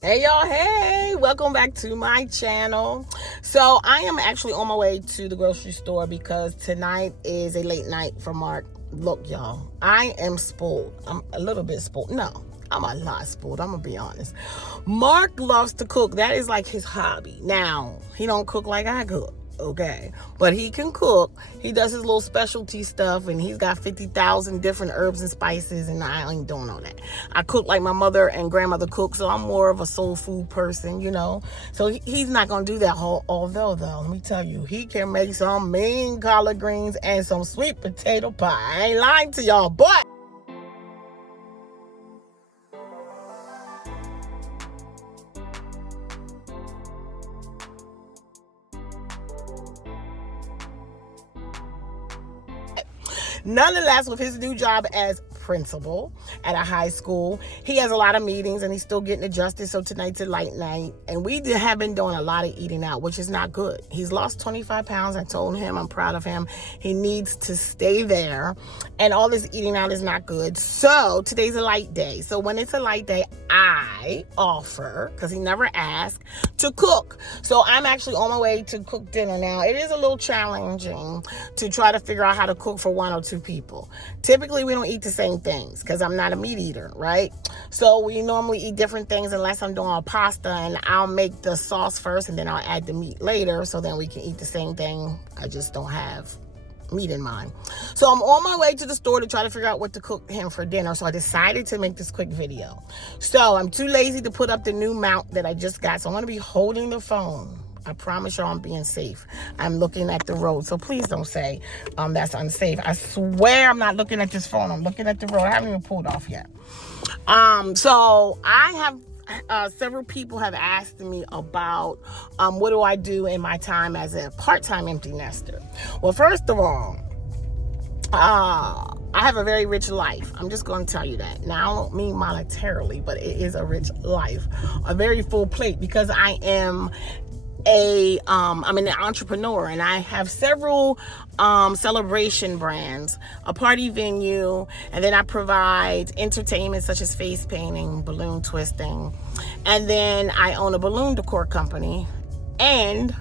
Hey y'all, hey, welcome back to my channel. So I am actually on my way to the grocery store because tonight is a late night for Mark. Look y'all, I am spoiled. I'm a little bit spoiled. No, I'm a lot spoiled, I'm gonna be honest. Mark loves to cook. That is like his hobby. Now, he don't cook like I cook. Okay, but he can cook. He does his little specialty stuff, and he's got 50,000 different herbs and spices, and I ain't doing all that. I cook like my mother and grandmother cook, so I'm more of a soul food person, you know. So he's not gonna do that whole. Although, let me tell you, he can make some mean collard greens and some sweet potato pie. I ain't lying to y'all, but nonetheless, with his new job as principal at a high school, he has a lot of meetings and he's still getting adjusted. So tonight's a light night, and we have been doing a lot of eating out, which is not good. He's lost 25 pounds. I told him I'm proud of him. He needs to stay there, and all this eating out is not good. So today's a light day. So when it's a light day, I offer, because he never asked, to cook. So I'm actually on my way to cook dinner now. It is a little challenging to try to figure out how to cook for one or two people. Typically, we don't eat the same things because I'm not a meat eater, right? So we normally eat different things unless I'm doing a pasta, and I'll make the sauce first and then I'll add the meat later, so then we can eat the same thing. I just don't have meat in mind. So I'm on my way to the store to try to figure out what to cook him for dinner. So I decided to make this quick video. So I'm too lazy to put up the new mount that I just got. So I'm going to be holding the phone. I promise y'all I'm being safe. I'm looking at the road. So please don't say that's unsafe. I swear I'm not looking at this phone. I'm looking at the road. I haven't even pulled off yet. So I have several people have asked me about what do I do in my time as a part-time empty nester. Well, first of all, I have a very rich life. I'm just going to tell you that. Now, I don't mean monetarily, but it is a rich life, a very full plate, because I am I'm an entrepreneur, and I have several celebration brands, a party venue, and then I provide entertainment such as face painting, balloon twisting, and then I own a balloon decor company, and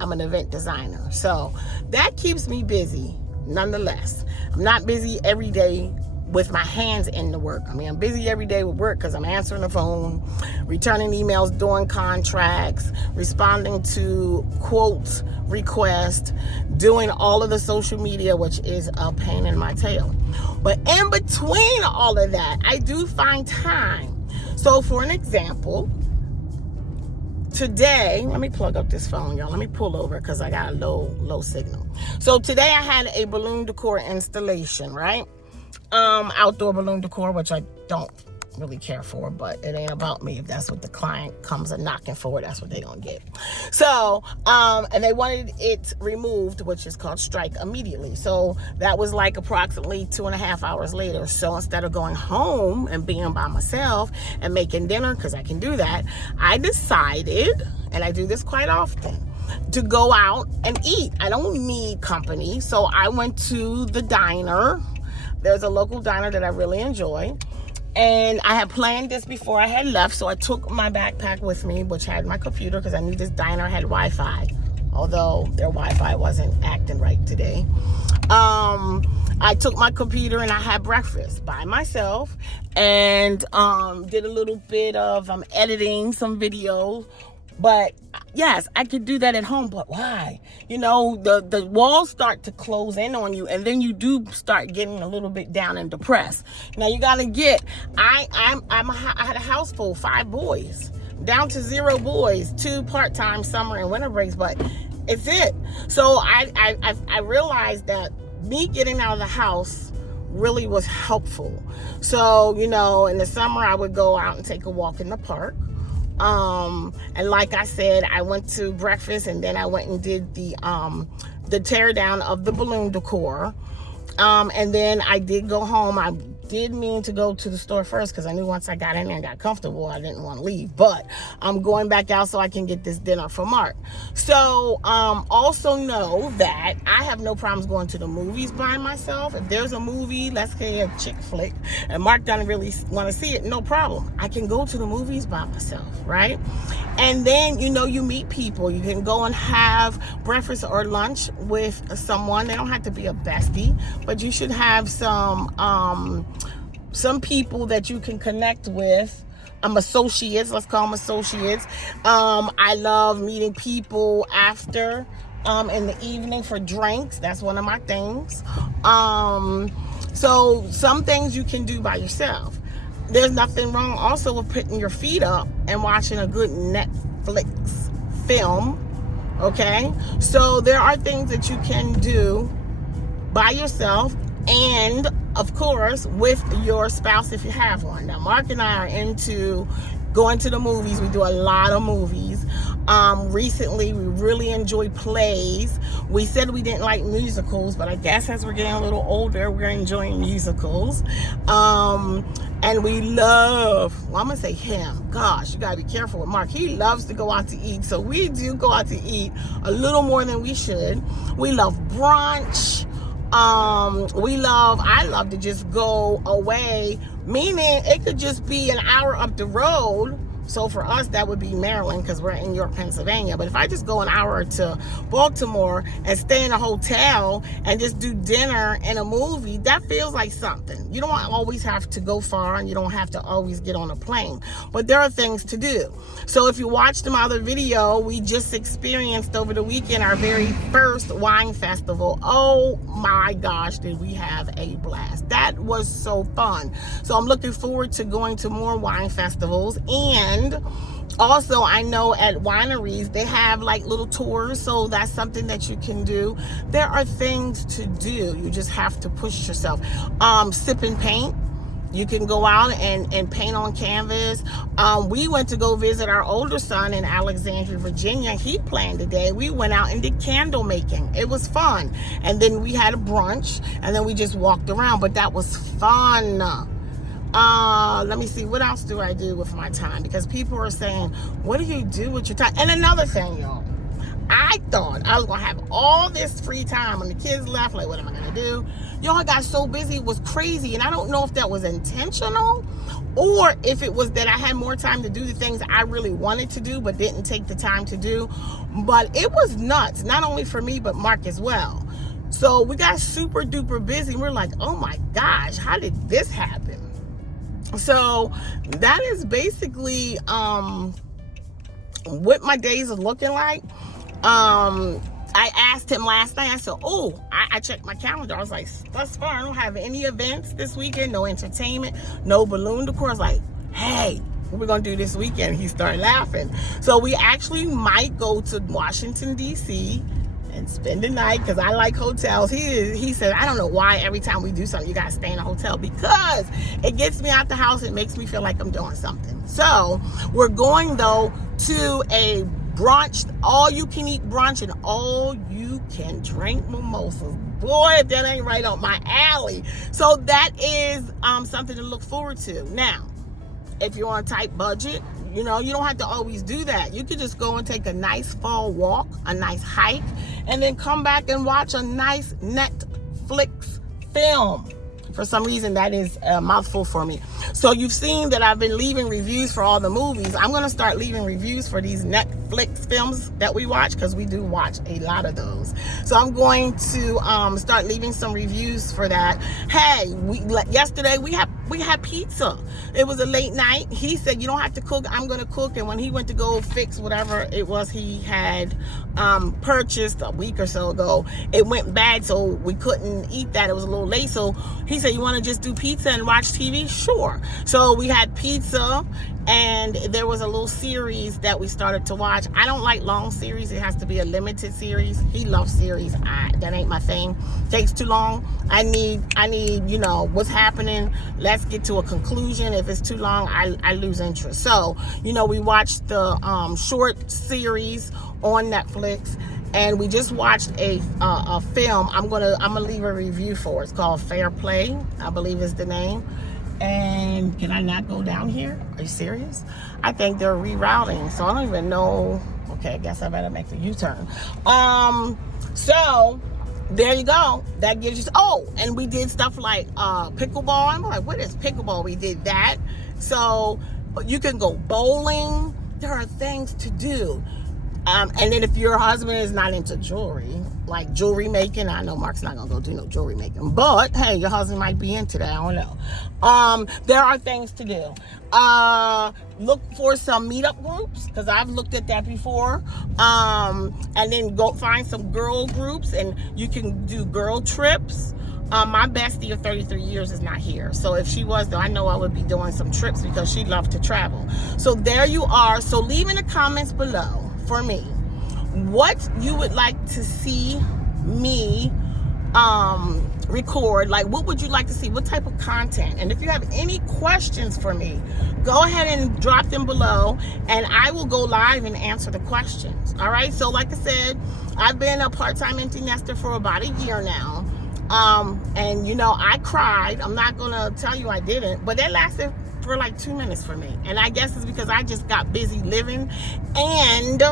I'm an event designer. So that keeps me busy nonetheless. I'm not busy every day with my hands in the work. I mean, I'm busy every day with work because I'm answering the phone, returning emails, doing contracts, responding to quotes, requests, doing all of the social media, which is a pain in my tail. But in between all of that, I do find time. So for an example, today, let me plug up this phone, y'all. Let me pull over because I got a low signal. So today I had a balloon decor installation, right? Outdoor balloon decor, which I don't really care for, but it ain't about me. If that's what the client comes a knocking for, that's what they gonna get. So, and they wanted it removed, which is called strike immediately. So that was like approximately 2.5 hours later. So instead of going home and being by myself and making dinner, because I can do that, I decided, and I do this quite often, to go out and eat. I don't need company. So I went to the diner. There's a local diner that I really enjoy. And I had planned this before I had left. So I took my backpack with me, which had my computer, because I knew this diner had Wi-Fi. Although their Wi-Fi wasn't acting right today. I took my computer and I had breakfast by myself. And did a little bit of editing some videos. But yes, I could do that at home, but why? You know, the walls start to close in on you, and then you do start getting a little bit down and depressed. Now you gotta get, I had a house full, 5 boys, down to 0 boys, 2 part-time summer and winter breaks, but it's it. So I realized that me getting out of the house really was helpful. So, you know, in the summer I would go out and take a walk in the park. And like I said, I went to breakfast, and then I went and did the tear down of the balloon decor. And then I did go home. I did mean to go to the store first because I knew once I got in there and got comfortable, I didn't want to leave. But I'm going back out so I can get this dinner for Mark. So also know that I have no problems going to the movies by myself. If there's a movie, let's say a chick flick, and Mark doesn't really want to see it, no problem. I can go to the movies by myself, right? And then, you meet people. You can go and have breakfast or lunch with someone. They don't have to be a bestie, but you should have some people that you can connect with. Associates, let's call them associates. I love meeting people after in the evening for drinks. That's one of my things. So some things you can do by yourself. There's nothing wrong also with putting your feet up and watching a good Netflix film. Okay, so there are things that you can do by yourself, and of course with your spouse if you have one. Now Mark and I are into going to the movies. We do a lot of movies. Recently we really enjoy plays. We said we didn't like musicals, but I guess as we're getting a little older, we're enjoying musicals. And we love, I'm gonna say him, gosh, you gotta be careful with Mark. He loves to go out to eat, so we do go out to eat a little more than we should. We love brunch. I love to just go away, meaning it could just be an hour up the road. So for us, that would be Maryland because we're in York, Pennsylvania. But if I just go an hour to Baltimore and stay in a hotel and just do dinner and a movie, that feels like something. You don't always have to go far, and you don't have to always get on a plane. But there are things to do. So if you watched my other video, we just experienced over the weekend our very first wine festival. Oh my gosh, did we have a blast. That was so fun. So I'm looking forward to going to more wine festivals. And also, I know at wineries, they have like little tours, so that's something that you can do. There are things to do. You just have to push yourself. Sip and paint. You can go out and paint on canvas. We went to go visit our older son in Alexandria, Virginia. He planned a day. We went out and did candle making. It was fun. And then we had a brunch, and then we just walked around, but that was fun. Let me see, what else do I do with my time? Because people are saying, what do you do with your time? And another thing, y'all, I thought I was gonna have all this free time when the kids left. Like, what am I gonna do? Y'all, I got so busy, it was crazy. And I don't know if that was intentional or if it was that I had more time to do the things I really wanted to do but didn't take the time to do. But it was nuts, not only for me but Mark as well. So we got super duper busy. We're like, oh my gosh, how did this happen? So that is basically what my days are looking like. I asked him last night, I said, I checked my calendar. I was like, thus far I don't have any events this weekend, no entertainment, no balloon decor. I was like, hey, what we gonna do this weekend? He started laughing. So we actually might go to Washington, D.C. and spend the night, because I like hotels. He said, I don't know why every time we do something you gotta stay in a hotel, because it gets me out the house. It makes me feel like I'm doing something. So we're going though to a brunch, all you can eat brunch and all you can drink mimosas. Boy, if that ain't right on my alley. So that is something to look forward to. Now, if you're on a tight budget, you don't have to always do that. You could just go and take a nice fall walk, a nice hike, and then come back and watch a nice Netflix film. For some reason, that is a mouthful for me. So you've seen that I've been leaving reviews for all the movies. I'm going to start leaving reviews for these Netflix films that we watch, because we do watch a lot of those. So I'm going to start leaving some reviews for that. Hey, yesterday we had pizza. It was a late night. He said, you don't have to cook, I'm going to cook. And when he went to go fix whatever it was he had purchased a week or so ago, it went bad, so we couldn't eat that. It was a little late. So he said, you want to just do pizza and watch TV? Sure. So we had pizza, and there was a little series that we started to watch. I don't like long series. It has to be a limited series. He loves series. That ain't my thing. Takes too long. I need, what's happening. Let's get to a conclusion. If it's too long, I lose interest. So, we watched the short series on Netflix, and we just watched a film. I'm gonna leave a review for it. It's called Fair Play, I believe is the name. And can I not go down here? Are you serious? I think they're rerouting, so I don't even know. Okay, I guess I better make the U-turn. So there you go. That gives you. Oh, and we did stuff like pickleball. I'm like, what is pickleball? We did that. So you can go bowling. There are things to do. And then if your husband is not into jewelry, like jewelry making, I know Mark's not gonna go do no jewelry making, but hey, your husband might be into that. I don't know. There are things to do. Look for some meetup groups, because I've looked at that before. And then go find some girl groups, and you can do girl trips. My bestie of 33 years is not here. So if she was, though, I know I would be doing some trips because she loved to travel. So there you are. So leave in the comments below for me what you would like to see me record. Like, what would you like to see? What type of content? And if you have any questions for me, go ahead and drop them below, and I will go live and answer the questions. All right. So like I said, I've been a part-time empty nester for about a year now. And you know, I cried. I'm not gonna tell you I didn't, but that lasted for like 2 minutes for me. And I guess it's because I just got busy living, and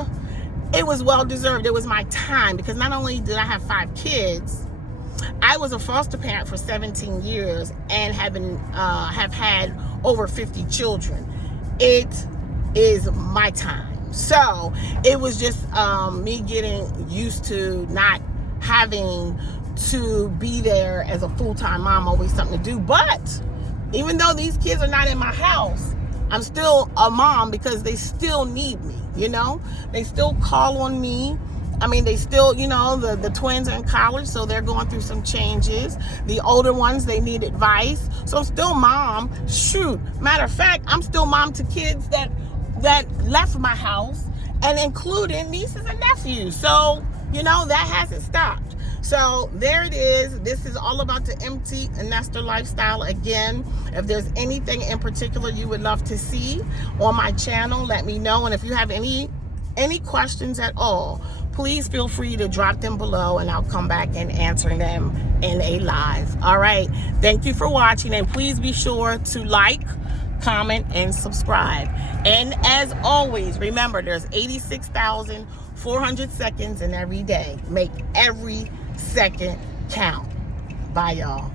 it was well deserved. It was my time, because not only did I have 5 kids, I was a foster parent for 17 years and have had over 50 children. It is my time. So it was just me getting used to not having to be there as a full-time mom, always something to do. But even though these kids are not in my house, I'm still a mom, because they still need me, you know? They still call on me. I mean, they still, you know, the twins are in college, so they're going through some changes. The older ones, they need advice. So I'm still mom. Shoot. Matter of fact, I'm still mom to kids that left my house, and including nieces and nephews. So, you know, that hasn't stopped. So there it is. This is all about the empty nester lifestyle. Again, if there's anything in particular you would love to see on my channel, let me know. And if you have any questions at all, please feel free to drop them below, and I'll come back and answer them in a live. All right. Thank you for watching, and please be sure to like, comment, and subscribe. And as always, remember, there's 86,400 seconds in every day. Make every second count. Bye, y'all.